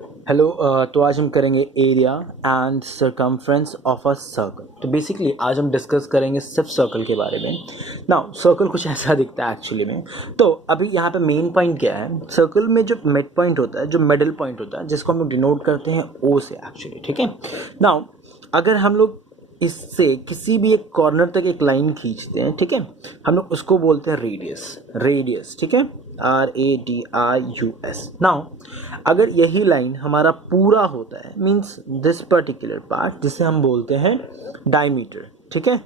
Hello. तो आज हम करेंगे area and circumference of a circle. तो बेसिकली आज हम डिस्कस करेंगे सिर्फ सर्कल के बारे में। नाउ सर्कल कुछ ऐसा दिखता है एक्चुअली में। तो अभी यहाँ पे मेन पॉइंट क्या है, सर्कल में जो मिड पॉइंट होता है, जो मिडिल पॉइंट होता है, जिसको हम लोग डिनोट करते हैं ओ से एक्चुअली, ठीक है। नाउ अगर हम लोग इससे किसी भी एक कॉर्नर तक एक लाइन खींचते हैं, ठीक है, हम लोग उसको बोलते हैं रेडियस। रेडियस, ठीक है, RADIUS। नाउ अगर यही लाइन हमारा पूरा होता है, मीन्स दिस पर्टिकुलर पार्ट, जिसे हम बोलते हैं डायमीटर, ठीक है,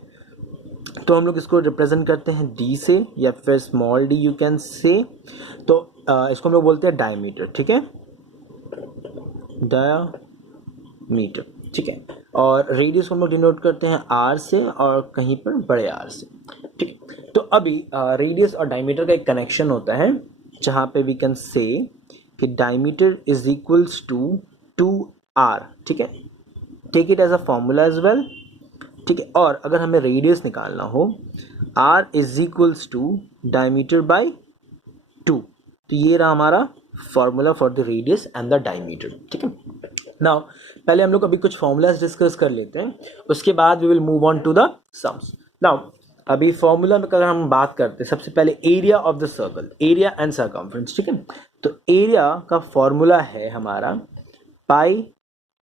तो हम लोग इसको रिप्रेजेंट करते हैं D से, या फिर small d you can say. तो इसको हम लोग बोलते हैं डायमीटर, ठीक है, डायमीटर, ठीक है। और रेडियस को हम लोग डिनोट करते हैं R से, और कहीं पर बड़े R से, ठीक है। तो अभी रेडियस और डायमीटर का एक कनेक्शन होता है, जहाँ पे वी कैन से कि diameter is equals to 2R, ठीक है। Take it as a formula as well, ठीक है। और अगर हमें रेडियस निकालना हो, R is equals to diameter by 2, तो ये रहा हमारा formula for the radius and the diameter, ठीक है। नाउ पहले हम लोग अभी कुछ फॉर्मूलाज डिस्कस कर लेते हैं, उसके बाद we will move on to the sums. Now अभी फॉर्मूला में अगर हम बात करते हैं, सबसे पहले area of the circle, area and circumference, ठीक है। तो एरिया का फॉर्मूला है हमारा पाई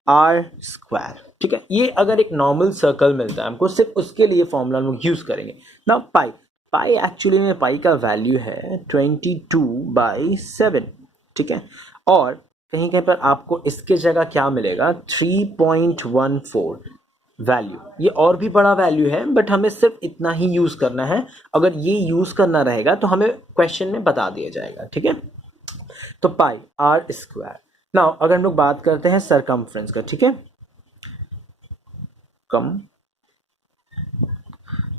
आर स्क्वायर, ठीक है। ये अगर एक नॉर्मल सर्कल मिलता है हमको, सिर्फ उसके लिए फॉर्मूला हम लोग यूज करेंगे ना। पाई पाई एक्चुअली में पाई का वैल्यू है 22/7, ठीक है। और कहीं कहीं पर आपको इसके जगह क्या मिलेगा, 3.14 वैल्यू। ये और भी बड़ा वैल्यू है, बट हमें सिर्फ इतना ही यूज करना है। अगर ये यूज करना रहेगा तो हमें क्वेश्चन में बता दिया जाएगा, ठीक है। तो पाई आर स्क्वायर। नाउ अगर हम लोग बात करते हैं सरकमफ्रेंस का, ठीक है, कम,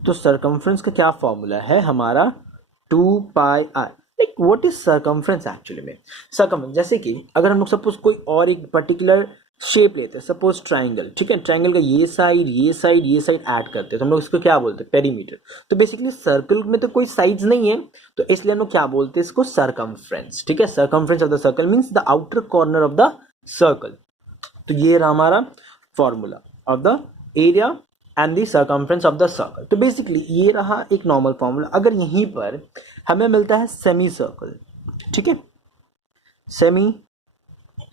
तो सरकमफ्रेंस का क्या फॉर्मूला है हमारा, 2πr। Like what is circumference actually में। सरकमफ्रेंस जैसे कि अगर हम लोग सपोज कोई और एक पर्टिकुलर शेप लेते हैं, सपोज ट्राइंगल, ठीक है, ट्राइंगल का ये साइड ये साइड ये साइड ऐड करते हैं, तो हम लोग इसको क्या बोलते हैं, पेरीमीटर। तो बेसिकली सर्कल में तो कोई साइड्स नहीं है, तो इसलिए हम लोग क्या बोलते हैं इसको, सरकमफ्रेंस, ठीक है। Circumference of the circle means the outer corner of the circle. तो ये रहा हमारा formula of the area and the circumference of the circle. तो बेसिकली ये रहा एक नॉर्मल फॉर्मूला। अगर यहीं पर हमें मिलता है सेमी सर्कल, ठीक है, सेमी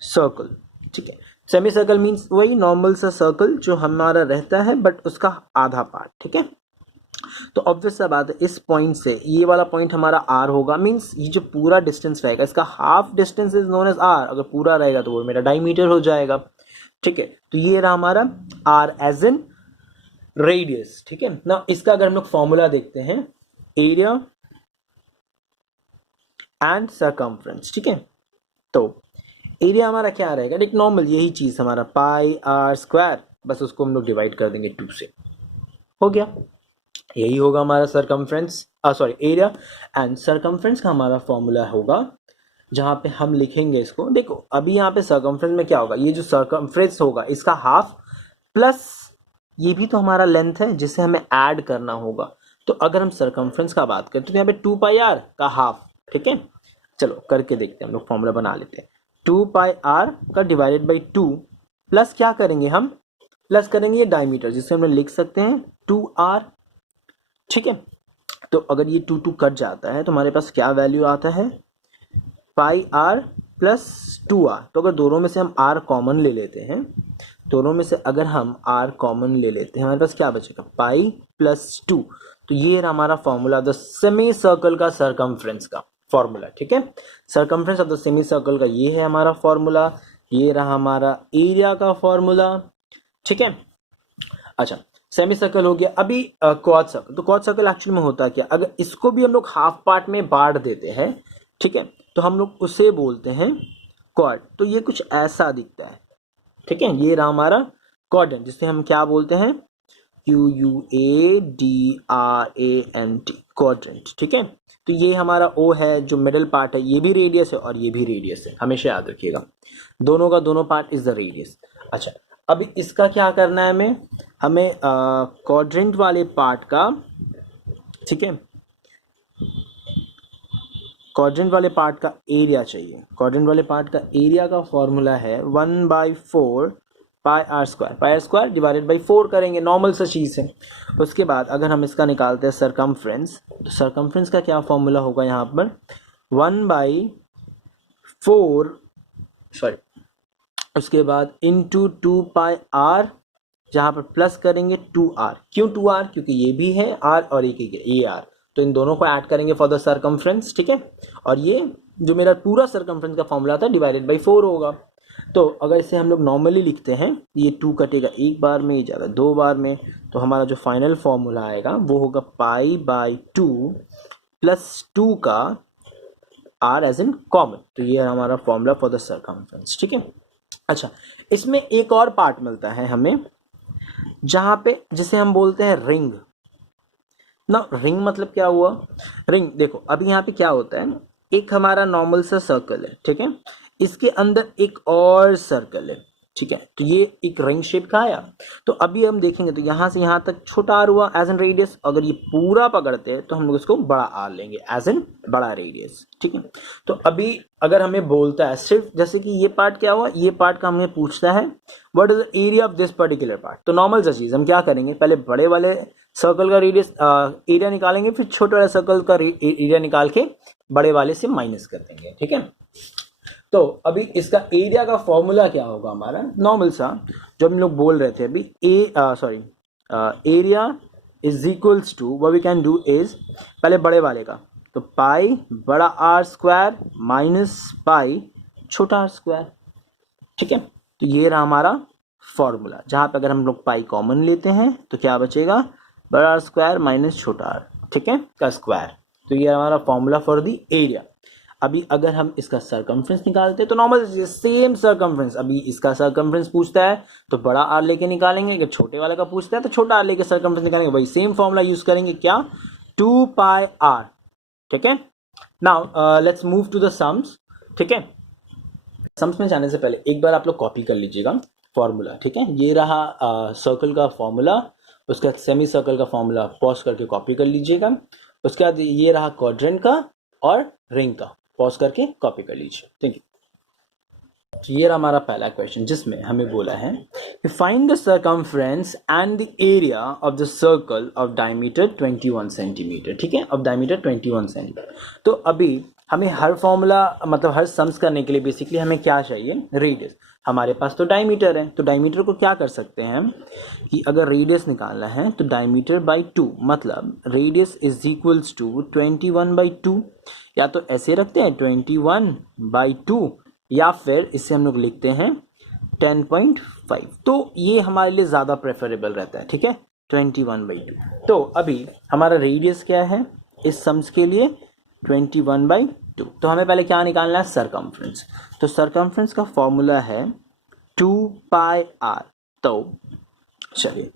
सर्कल, ठीक है। सेमी सर्कल मीन्स वही नॉर्मल सा सर्कल जो हमारा रहता है, बट उसका आधा पार्ट, ठीक है। तो ऑब्वियस सा बात है, इस पॉइंट से ये वाला पॉइंट हमारा आर होगा, मीन्स ये जो पूरा डिस्टेंस रहेगा, इसका half distance is known as R. अगर पूरा रहेगा तो वो मेरा डायमीटर हो जाएगा, ठीक है। तो ये रहा हमारा आर एज इन रेडियस, ठीक है ना। इसका अगर हम लोग फॉर्मूला देखते हैं, एरिया एंड सरकमफ्रेंस, ठीक है। तो एरिया हमारा क्या रहेगा, एक नॉर्मल यही चीज हमारा पाई आर स्क्वायर, बस उसको हम लोग डिवाइड कर देंगे 2 से, हो गया। यही होगा हमारा circumference, sorry area and circumference का हमारा फॉर्मूला होगा, जहां पे हम लिखेंगे इसको। देखो अभी यहाँ पे सरकमफ्रेंस में क्या होगा, ये जो सरकमफ्रेंस होगा इसका हाफ प्लस ये भी तो हमारा लेंथ है जिसे हमें ऐड करना होगा। तो अगर हम सरकमफ्रेंस का बात करें तो यहाँ पे 2πr का हाफ, ठीक है। चलो करके देखते हैं, हम लोग फॉर्मूला बना लेते हैं। 2πr का डिवाइडेड बाई 2 प्लस क्या करेंगे हम, प्लस करेंगे ये डायमीटर, जिसे हम लिख सकते हैं 2r, ठीक है। तो अगर ये 2 कट जाता है तो हमारे पास क्या वैल्यू आता है, पाई आर प्लस 2r। तो अगर दोनों में से हम r कॉमन ले लेते हैं, दोनों में से अगर हम r कॉमन ले लेते हैं, हमारे पास क्या बचेगा, पाई प्लस 2। तो ये रहा हमारा फॉर्मूला द सेमी सर्कल का सरकमफ्रेंस का फॉर्मूला, ठीक है। Circumference of the semi circle का ये है हमारा फॉर्मूला। ये रहा हमारा एरिया का फॉर्मूला, ठीक है। अच्छा, सेमी सर्कल हो गया। अभी क्वाड सर्कल। तो क्वाड सर्कल एक्चुअली में होता क्या, अगर इसको भी हम लोग हाफ पार्ट में बांट देते हैं, ठीक है, तो हम लोग उसे बोलते हैं क्वाड। तो ये कुछ ऐसा दिखता है, ठीक है। ये रहा हमारा क्वाड्रेंट, जिसे हम क्या बोलते हैं, QUADRANT, क्वाड्रेंट, ठीक है। तो ये हमारा O है, जो मिडिल पार्ट है, ये भी रेडियस है और ये भी रेडियस है, हमेशा याद रखिएगा, दोनों का दोनों पार्ट इज द रेडियस। अच्छा, अभी इसका क्या करना है, हमें क्वाड्रेंट वाले पार्ट का, ठीक है, क्वाड्रेंट वाले पार्ट का एरिया चाहिए। क्वाड्रेंट वाले पार्ट का एरिया का फॉर्मूला है 1/4 पाई आर स्क्वायर डिवाइडेड बाई 4 करेंगे, नॉर्मल सा चीज़ है। उसके बाद अगर हम इसका निकालते हैं सरकमफ्रेंस, तो सरकमफ्रेंस का क्या फॉर्मूला होगा यहाँ पर 1/4 सॉरी उसके बाद इंटू 2 पाई आर, जहाँ पर प्लस करेंगे 2r। क्यों 2r? क्योंकि ये भी है r और ये r, तो इन दोनों को ऐड करेंगे फॉर द सरकमफ्रेंस, ठीक है। और ये जो मेरा पूरा सरकमफ्रेंस का फॉर्मूला था डिवाइडेड बाई 4 होगा। तो अगर इसे हम लोग नॉर्मली लिखते हैं, ये 2 कटेगा एक बार में, ये जाएगा 2 बार में, तो हमारा जो फाइनल फॉर्मूला आएगा वो होगा π/2 प्लस 2 का r एज इन कॉमन। तो ये है हमारा फॉर्मूला फॉर द सरकमफ्रेंस, ठीक है। अच्छा, इसमें एक और पार्ट मिलता है हमें, जहाँ पे जिसे हम बोलते हैं रिंग ना। रिंग मतलब क्या हुआ? रिंग देखो, अभी यहाँ पे क्या होता है, एक हमारा नॉर्मल सा सर्कल है, ठीक है, इसके अंदर एक और सर्कल है, ठीक है, तो ये एक रिंग शेप का आया। तो अभी हम देखेंगे तो यहाँ से यहाँ तक छोटा आर हुआ एज एन रेडियस। अगर ये पूरा पकड़ते हैं तो हम लोग इसको बड़ा आर लेंगे एज एन बड़ा रेडियस, ठीक है। तो अभी अगर हमें बोलता है सिर्फ, जैसे कि ये पार्ट क्या हुआ, ये पार्ट का हमें पूछता है what is the area of this particular part, तो नॉर्मल सा चीज़ हम क्या करेंगे, पहले बड़े वाले सर्कल का रेडियस एरिया निकालेंगे, फिर छोटे वाले सर्कल का एरिया निकाल के बड़े वाले से माइनस कर देंगे, ठीक है। तो अभी इसका एरिया का फॉर्मूला क्या होगा हमारा, नॉर्मल सा जो हम लोग बोल रहे थे अभी, area is equals to, what we can do is, पहले बड़े वाले का तो पाई बड़ा आर स्क्वायर माइनस पाई छोटा आर स्क्वायर, ठीक है। तो ये रहा हमारा फॉर्मूला, जहाँ पे अगर हम लोग पाई कॉमन लेते हैं तो क्या बचेगा, बड़ा आर स्क्वायर माइनस छोटा आर, ठीक है, का स्क्वायर। तो ये हमारा फॉर्मूला फॉर द एरिया। अभी अगर हम इसका सरकमफ्रेंस निकालते हैं तो नॉर्मल सेम सरकमफ्रेंस, अभी इसका सरकमफ्रेंस पूछता है तो बड़ा आर लेके निकालेंगे, अगर छोटे वाले का पूछता है तो छोटा आर लेके सरकमफ्रेंस निकालेंगे, वही सेम फॉर्मूला यूज करेंगे, क्या 2 पाई आर, ठीक है। Now let's move to the sums, ठीक है। सम्स में जाने से पहले एक बार आप लोग कॉपी कर लीजिएगा फॉर्मूला, ठीक है। ये रहा सर्कल का फॉर्मूला, उसका सेमी सर्कल का फॉर्मूला पॉज करके कॉपी कर लीजिएगा। उसके बाद ये रहा क्वाड्रेंट का और रिंग का, पॉज करके कॉपी कर लीजिए, ठीक है। तो ये रहा हमारा पहला क्वेश्चन, जिसमें हमें बोला है कि find the circumference and the area of the circle of diameter 21 centimetre, ठीक है, ऑफ डायमीटर 21 सेंटीमीटर। तो अभी हमें हर फॉर्मूला मतलब हर सम्स करने के लिए बेसिकली हमें क्या चाहिए, रेडियस। हमारे पास तो डायमीटर है, तो डायमीटर को क्या कर सकते हैं हम कि अगर रेडियस निकालना है तो डायमीटर बाई 2, मतलब रेडियस इज इक्वल्स टू 21/2, या तो ऐसे रखते हैं 21/2, या फिर इससे हम लोग लिखते हैं 10.5। तो ये हमारे लिए ज़्यादा प्रेफरेबल रहता है, ठीक है, 21/2। तो अभी हमारा रेडियस क्या है इस सम्स के लिए, 21/2। तो हमें पहले क्या निकालना है, सरकमफ्रेंस। तो सरकमफ्रेंस का फॉर्मूला है 2 पाई आर। तो चलिए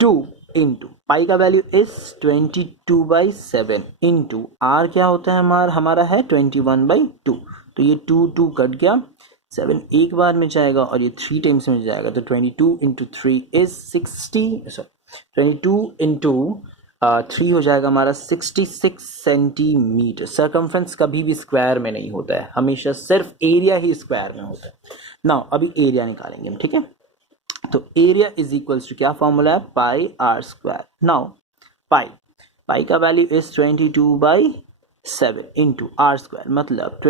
2 इंटू पाई का वैल्यू इज 22/7 इंटू आर क्या होता है हमारा है 21/2। तो ये 2 कट गया, 7 एक बार में जाएगा और ये 3 टाइम्स में जाएगा, तो 22 इंटू 3 इज 22 इंटू 3 हो जाएगा हमारा 66 सेंटीमीटर। सरकमफ्रेंस कभी भी स्क्वायर में नहीं होता है, हमेशा सिर्फ एरिया ही स्क्वायर में होता है। नाउ अभी एरिया निकालेंगे हम, ठीक है। तो एरिया इज इक्वल्स टू क्या फॉर्मूला है, pi R square. Now pi का value is 22/7 into R square, मतलब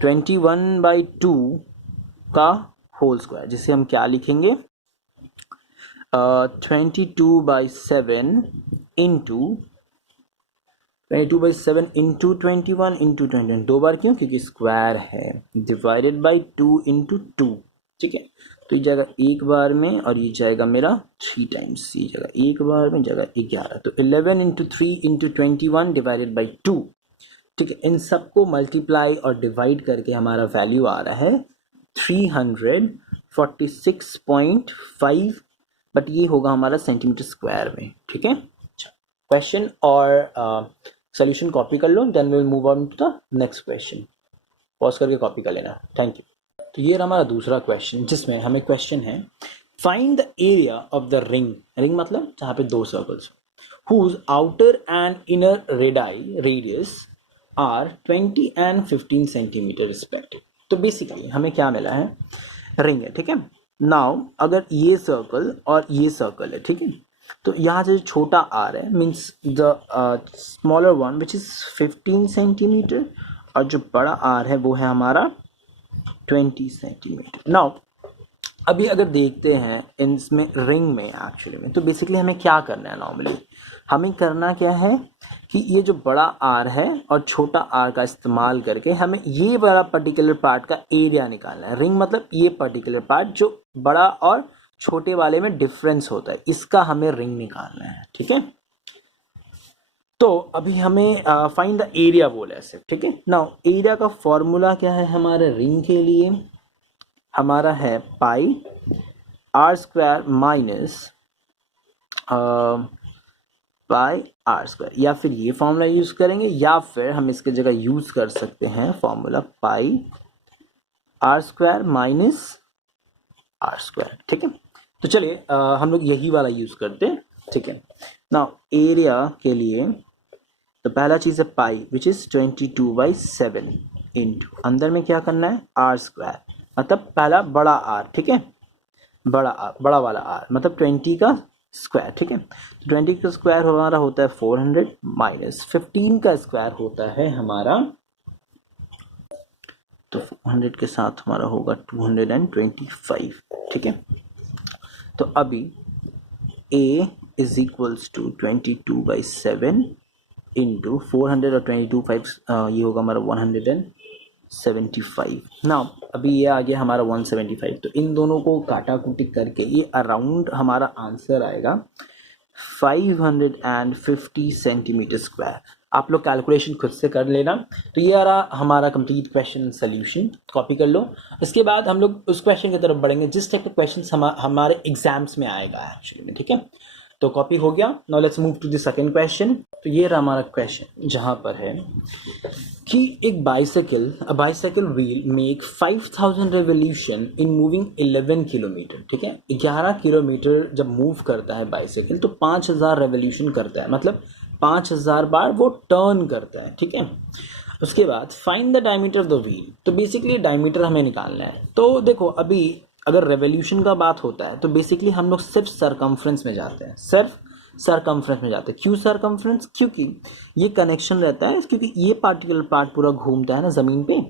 21/2 का होल स्क्वायर, जिसे हम क्या लिखेंगे 22/7 इंटू 21 इंटू 21, दो बार क्यों, क्योंकि स्क्वायर है, डिवाइडेड बाई 2 इंटू 2, ठीक है। तो ये जाएगा एक बार में और ये जाएगा मेरा 3 टाइम्स, ये जाएगा एक बार में जाएगा 11, तो 11 इंटू 3 इंटू 21 डिवाइडेड बाई 2, ठीक है। इन सबको मल्टीप्लाई और डिवाइड करके हमारा वैल्यू आ रहा है 346.5, बट ये होगा हमारा सेंटीमीटर स्क्वायर में, ठीक है। अच्छा, क्वेश्चन और सोल्यूशन कॉपी कर लो, then will move on to the next question. Pause करके कॉपी कर लेना, थैंक यू। तो ये हमारा दूसरा क्वेश्चन, जिसमें हमें क्वेश्चन है find the area of the ring. Ring मतलब जहाँ पे 2 circles whose outer and inner radius are 20 and 15 centimetre respective. तो बेसिकली हमें क्या मिला है, रिंग है, ठीक है। नाउ अगर ये सर्कल और ये सर्कल है, ठीक है, तो यहाँ से जो छोटा आर है means the smaller one which is 15 centimetre और जो बड़ा आर है वो है हमारा 20 सेंटीमीटर। नाउ अभी अगर देखते हैं इसमें रिंग में एक्चुअली में, तो बेसिकली हमें क्या करना है, नॉर्मली हमें करना क्या है कि ये जो बड़ा आर है और छोटा आर का इस्तेमाल करके हमें ये वाला पर्टिकुलर पार्ट का एरिया निकालना है। रिंग मतलब ये पर्टिकुलर पार्ट जो बड़ा और छोटे वाले में डिफरेंस होता है, इसका हमें रिंग निकालना है, ठीक है। तो अभी हमें फाइंड द एरिया बोला है सिर्फ, ठीक है। नाउ एरिया का फॉर्मूला क्या है हमारे रिंग के लिए, हमारा है pi R square minus pi R square, या फिर ये फॉर्मूला यूज करेंगे या फिर हम इसके जगह यूज कर सकते हैं formula pi R square minus R square, ठीक है। तो चलिए हम लोग यही वाला यूज करते हैं, ठीक है। नाउ एरिया के लिए तो पहला चीज है पाई विच इज 22/7 इंटू अंदर में क्या करना है आर स्क्वायर, मतलब पहला बड़ा आर, ठीक है, बड़ा आर, बड़ा वाला आर मतलब 20 का स्क्वायर, ठीक है। तो 20 का स्क्वायर हमारा होता है 400 माइनस 15 का स्क्वायर होता है हमारा, तो 400 के साथ हमारा होगा 225, ठीक है। तो अभी a is equals to 22/7 into 400 और 22/5 ये होगा हमारा 175। ना अभी ये आ गया हमारा 175, तो इन दोनों को काटा कुटी करके ये अराउंड हमारा आंसर आएगा 550 सेंटीमीटर स्क्वायर। आप लोग कैलकुलेशन खुद से कर लेना। तो ये रहा हमारा कंप्लीट क्वेश्चन सोल्यूशन, कॉपी कर लो। इसके बाद हम लोग उस क्वेश्चन की तरफ बढ़ेंगे जिस टाइप का क्वेश्चन हमारे एग्जाम्स में आएगा एक्चुअली में, ठीक है। तो कॉपी हो गया। Now let's move to the second question. तो ये रहा हमारा क्वेश्चन जहाँ पर है कि एक bicycle wheel make 5000 revolution in moving 11 kilometre, ठीक है। 11 किलोमीटर जब मूव करता है बाइसाइकिल तो 5000 रेवोल्यूशन करता है, मतलब 5000 बार वो टर्न करता है, ठीक है। उसके बाद find the diameter of the wheel, तो बेसिकली डायमीटर हमें निकालना है। तो देखो अभी अगर रेवोल्यूशन का बात होता है तो बेसिकली हम लोग सिर्फ सरकमफ्रेंस में जाते हैं, सिर्फ सरकमफ्रेंस में जाते हैं। क्यों सरकमफ्रेंस? क्योंकि ये कनेक्शन रहता है, क्योंकि ये पार्टिकुलर पार्ट पूरा घूमता है ना ज़मीन पे।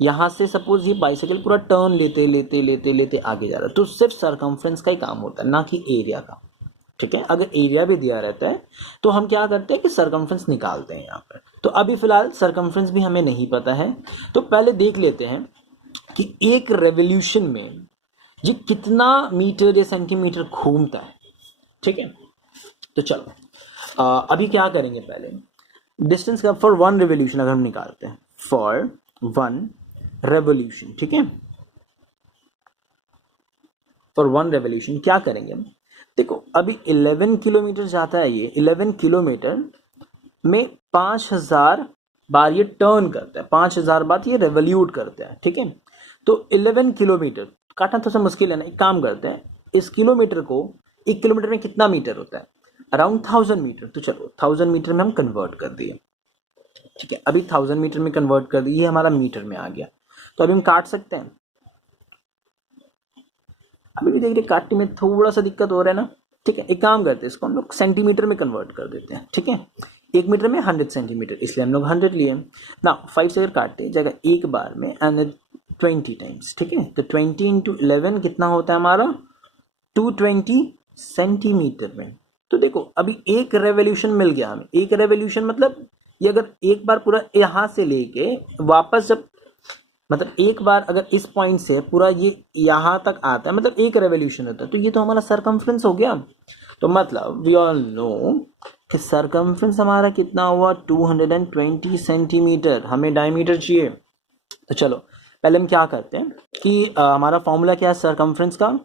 यहाँ से सपोज ये बाइसाइकिल पूरा टर्न लेते लेते लेते लेते आगे जा रहा है, तो सिर्फ सरकमफ्रेंस का ही काम होता है, ना कि एरिया का, ठीक है। अगर एरिया भी दिया रहता है तो हम क्या करते हैं कि सरकमफ्रेंस निकालते हैं यहाँ पर। तो अभी फिलहाल सरकमफ्रेंस भी हमें नहीं पता है, तो पहले देख लेते हैं कि एक रेवोल्यूशन में ये कितना मीटर या सेंटीमीटर घूमता है, ठीक है। तो चलो अभी क्या करेंगे, पहले डिस्टेंस का फॉर वन रेवोल्यूशन अगर हम निकालते हैं, फॉर वन रेवोल्यूशन, ठीक है, फॉर वन रेवोल्यूशन क्या करेंगे हम, देखो अभी 11 किलोमीटर जाता है, ये 11 किलोमीटर में 5000 बार ये टर्न करता है, 5000 बार ये रेवोल्यूट करता है, ठीक है। तो 11 किलोमीटर काटना थोड़ा सा मुश्किल है ना, एक काम करते हैं, इस किलोमीटर को 1 किलोमीटर में कितना मीटर होता है, अराउंड 1000 मीटर। तो चलो 1000 मीटर में हम कन्वर्ट कर दिए, ठीक है। अभी 1000 मीटर में कन्वर्ट कर दिए, ये हमारा मीटर में आ गया। तो अभी हम काट सकते हैं, अभी भी देख रहे काटने में थोड़ा सा दिक्कत हो रहा है ना, ठीक है। एक काम करते हैं, इसको हम लोग सेंटीमीटर में कन्वर्ट कर देते हैं, ठीक है। 1 मीटर में 100 सेंटीमीटर, इसलिए हम लोग 100 लिए ना। 5 से अगर काटते हैं जगह एक बार में एंड 20 टाइम्स, ठीक है। तो 20 इंटू 11 कितना होता है हमारा 220 सेंटीमीटर में। तो देखो अभी एक रेवोल्यूशन मिल गया हमें, एक रेवोल्यूशन मतलब ये अगर एक बार पूरा यहाँ से लेके वापस जब मतलब एक बार अगर इस पॉइंट से पूरा ये यहाँ तक आता है, मतलब एक रेवोल्यूशन होता है, तो ये तो हमारा सरकमफ्रेंस हो गया। तो मतलब वी ऑल नो कि सरकमफ्रेंस हमारा कितना हुआ 220 सेंटीमीटर। हमें डायमीटर चाहिए, तो चलो पहले हम क्या करते हैं कि हमारा फॉर्मूला क्या है सरकमफ्रेंस का,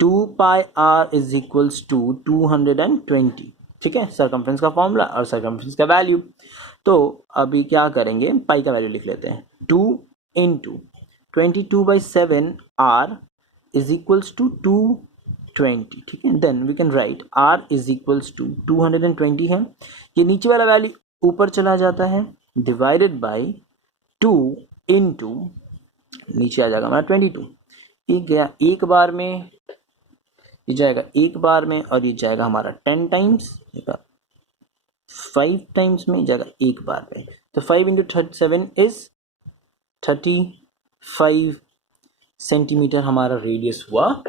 2 पाई आर इज इक्वल्स टू 220, ठीक है, सरकमफ्रेंस का फॉर्मूला और सरकमफ्रेंस का वैल्यू। तो अभी क्या करेंगे, पाई का वैल्यू लिख लेते हैं, 2 into 22/7 R is equals to 2 20, ठीक है। Then we can write r is equals to 220 है, ये नीचे वाला वैल्यू ऊपर चला जाता है, डिवाइडेड बाई 2 इंटू नीचे आ जाएगा हमारा 22, ये गया एक बार में, ये जाएगा एक बार में, और ये जाएगा हमारा 10 टाइम्स, 5 टाइम्स में जाएगा एक बार में। तो 5 इंटू 37 इज 35 सेंटीमीटर हमारा रेडियस हुआ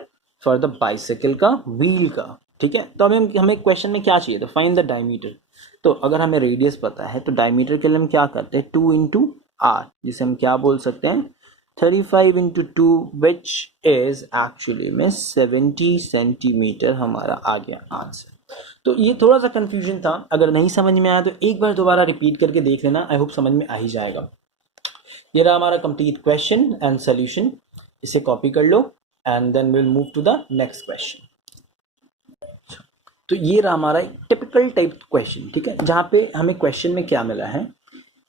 फॉर द बाइसाइकिल का व्हील का, ठीक है। तो अभी हमें क्वेश्चन में क्या चाहिए, तो फाइंड द डायमीटर। तो अगर हमें रेडियस पता है तो डायमीटर के लिए हम क्या करते हैं, 2 इंटू आर, जिसे हम क्या बोल सकते हैं, 35 इंटू 2 विच इज एक्चुअली में 70 सेंटीमीटर हमारा आ गया आंसर। तो ये थोड़ा सा कंफ्यूजन था, अगर नहीं समझ में आया तो एक बार दोबारा रिपीट करके देख लेना, आई होप समझ में आ ही जाएगा। ये रहा हमारा कंप्लीट क्वेश्चन एंड सोल्यूशन, इसे कॉपी कर लो and then will move to the next question. तो ये रहा हमारा एक टिपिकल टाइप क्वेश्चन, ठीक है, जहाँ पे हमें क्वेश्चन में क्या मिला है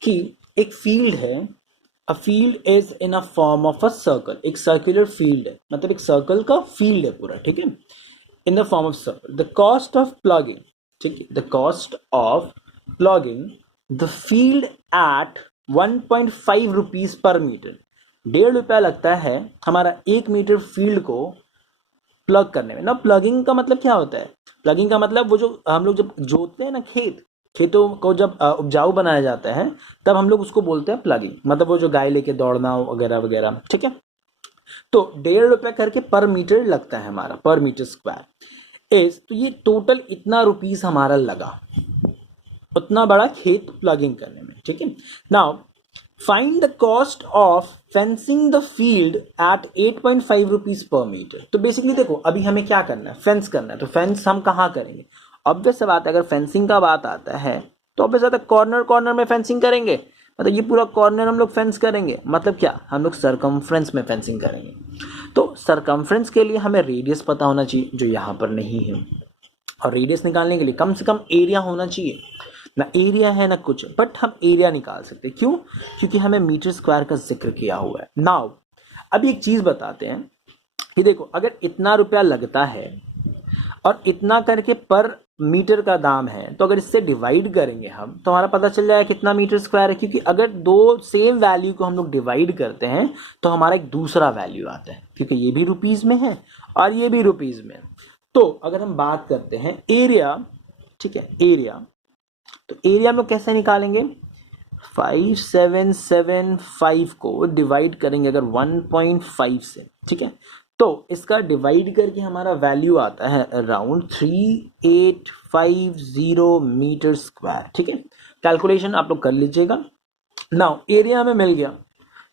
कि एक फील्ड है, a field is in a form of a circle, एक सर्कुलर फील्ड है, मतलब एक सर्कल का फील्ड है पूरा, ठीक है, in the form of circle. The cost of plugging, ठीक है, the cost of plugging the field at 1.5 rupees per metre, 1.5 रुपया लगता है हमारा 1 मीटर फील्ड को प्लग करने में ना। प्लगिंग का मतलब क्या होता है, प्लगिंग का मतलब वो जो हम लोग जब जोतते हैं ना, खेतों को जब उपजाऊ बनाया जाता है तब हम लोग उसको बोलते हैं प्लगिंग, मतलब वो जो गाय लेके दौड़ना वगैरह वगैरह, ठीक है। तो 1.5 रुपया करके पर मीटर लगता है हमारा, पर मीटर स्क्वायर इज, तो ये टोटल इतना रुपीस हमारा लगा उतना बड़ा खेत प्लगिंग करने में, ठीक है। Now find the cost of fencing the field at 8.5 rupees per metre. तो बेसिकली देखो अभी हमें क्या करना है, फेंस करना है, तो फेंस हम कहाँ करेंगे, ऑब्वियस बात है, अगर फेंसिंग का बात आता है तो ऑब्वियस बात है कॉर्नर कॉर्नर में फेंसिंग करेंगे, मतलब ये पूरा कॉर्नर हम लोग फेंस करेंगे, मतलब क्या, हम लोग सरकमफ्रेंस में फेंसिंग करेंगे। तो सरकमफ्रेंस के लिए हमें रेडियस पता होना चाहिए, जो यहाँ पर नहीं है, और रेडियस निकालने के लिए कम से कम एरिया होना चाहिए, ना एरिया है ना कुछ, बट हम एरिया निकाल सकते, क्यों, क्योंकि हमें मीटर स्क्वायर का जिक्र किया हुआ है। नाउ अब एक चीज बताते हैं कि देखो अगर इतना रुपया लगता है और इतना करके पर मीटर का दाम है, तो अगर इससे डिवाइड करेंगे हम तो हमारा पता चल जाएगा कितना मीटर स्क्वायर है, क्योंकि अगर दो सेम वैल्यू को हम लोग डिवाइड करते हैं तो हमारा एक दूसरा वैल्यू आता है, क्योंकि ये भी रुपीज में है और ये भी रुपीज में है। तो अगर हम बात करते हैं एरिया, ठीक है, एरिया, तो एरिया हम लोग कैसे निकालेंगे, 5775 को डिवाइड करेंगे अगर 1.5 से, ठीक है, तो इसका डिवाइड करके हमारा वैल्यू आता है अराउंड 3850 मीटर स्क्वायर, ठीक है। कैलकुलेशन आप लोग कर लीजिएगा। नाउ एरिया हमें मिल गया,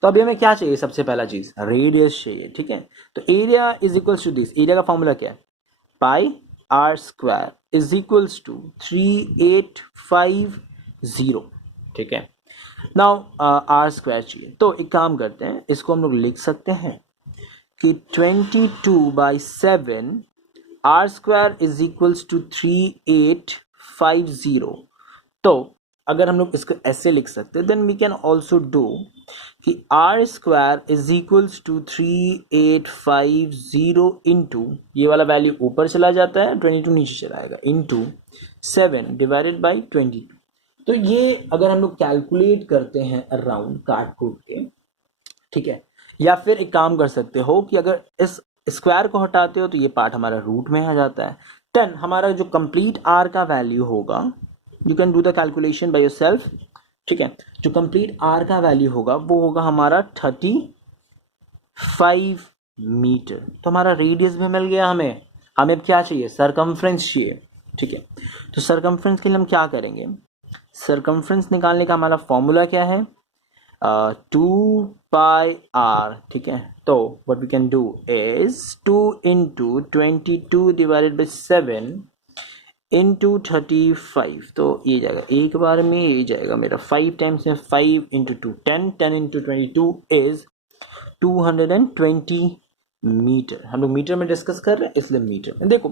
तो अभी हमें क्या चाहिए, सबसे पहला चीज रेडियस चाहिए, ठीक है। तो area is equals to this, area का फॉर्मूला क्या है, pi R square is equals to 3850, ठीक है। नाउ आर स्क्वायर चाहिए, तो एक काम करते हैं, इसको हम लोग लिख सकते हैं कि 22/7 R square is equals to 3850। तो अगर हम लोग इसको ऐसे लिख सकते हैं, then we can also do कि R square is equals to 3850 into, ये वाला वैल्यू ऊपर चला जाता है, 22 नीचे चला आएगा, इंटू 7 डिवाइडेड बाई 22। तो ये अगर हम लोग कैलकुलेट करते हैं अराउंड काट कूट के, ठीक है, या फिर एक काम कर सकते हो कि अगर इस स्क्वायर को हटाते हो तो ये पार्ट हमारा रूट में आ जाता है, देन हमारा जो कंप्लीट आर का वैल्यू होगा, you can do the calculation by yourself, ठीक है, जो कंप्लीट आर का वैल्यू होगा वो होगा हमारा 35 मीटर। तो हमारा रेडियस भी मिल गया, हमें अब क्या चाहिए, सरकमफ्रेंस चाहिए, ठीक है। तो सरकमफ्रेंस के लिए हम क्या करेंगे, सरकमफ्रेंस निकालने का हमारा फॉर्मूला क्या है, 2πr, ठीक है। तो what we can do is 2 into 22 divided by 7 into 35, तो ये जाएगा एक बार में, ये जाएगा मेरा 5 टाइम्स में, 5 इंटू 2 10, 10 इंटू 22 इज 220 मीटर। हम लोग मीटर में डिस्कस कर रहे हैं इसलिए मीटर में। देखो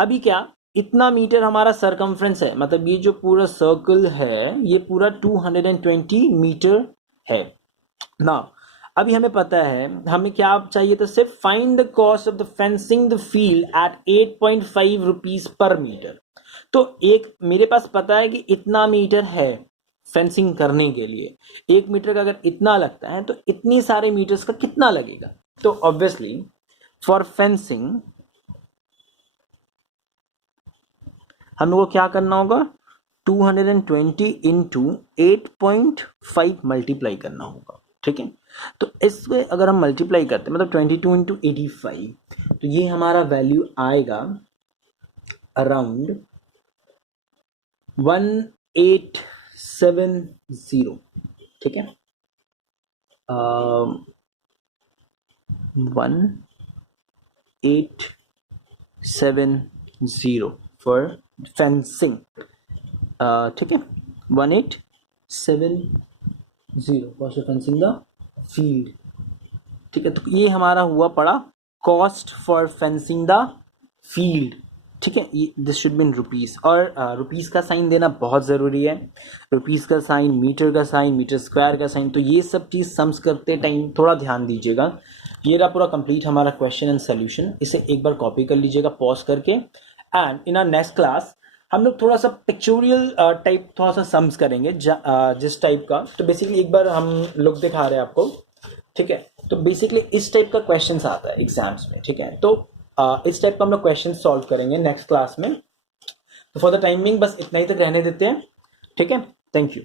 अभी क्या, इतना मीटर हमारा सरकमफ्रेंस है, मतलब ये जो पूरा सर्कल है ये पूरा 220 मीटर है। ना अभी हमें पता है, हमें क्या चाहिए था, सिर्फ find the cost of the fencing the field at 8.5 rupees per metre. तो एक मेरे पास पता है कि इतना मीटर है फेंसिंग करने के लिए, 1 मीटर का अगर इतना लगता है तो इतनी सारे मीटर्स का कितना लगेगा। तो ऑब्वियसली फॉर फेंसिंग हम लोग को क्या करना होगा, 220 इंटू 8.5 मल्टीप्लाई करना होगा, ठीक है। तो इसमें अगर हम मल्टीप्लाई करते हैं, मतलब 22 इंटू 85, तो ये हमारा वैल्यू आएगा अराउंड 1870, ठीक है। 1870 फॉर फेंसिंग, ठीक है, 1870 cost of fencing the field, ठीक है। तो ये हमारा हुआ पड़ा cost for fencing the field, ठीक है। ये this should be in rupees, और रुपीस का साइन देना बहुत ज़रूरी है, रुपीस का साइन, मीटर का साइन, मीटर स्क्वायर का साइन, तो ये सब चीज़ सम्स करते टाइम थोड़ा ध्यान दीजिएगा। ये रहा पूरा कंप्लीट हमारा क्वेश्चन एंड सोल्यूशन, इसे एक बार कॉपी कर लीजिएगा पॉज करके। And in our next class हम लोग थोड़ा सा पिक्चोरियल टाइप थोड़ा सा सम्स करेंगे जिस टाइप का। तो बेसिकली एक बार हम लोग दिखा रहे हैं आपको, ठीक है। तो बेसिकली इस टाइप का क्वेश्चन आता है एग्जाम्स में, ठीक है। तो इस टाइप का हम लोग क्वेश्चन सॉल्व करेंगे नेक्स्ट क्लास में। तो फॉर द टाइमिंग बस इतना ही तक रहने देते हैं, ठीक है। Thank you.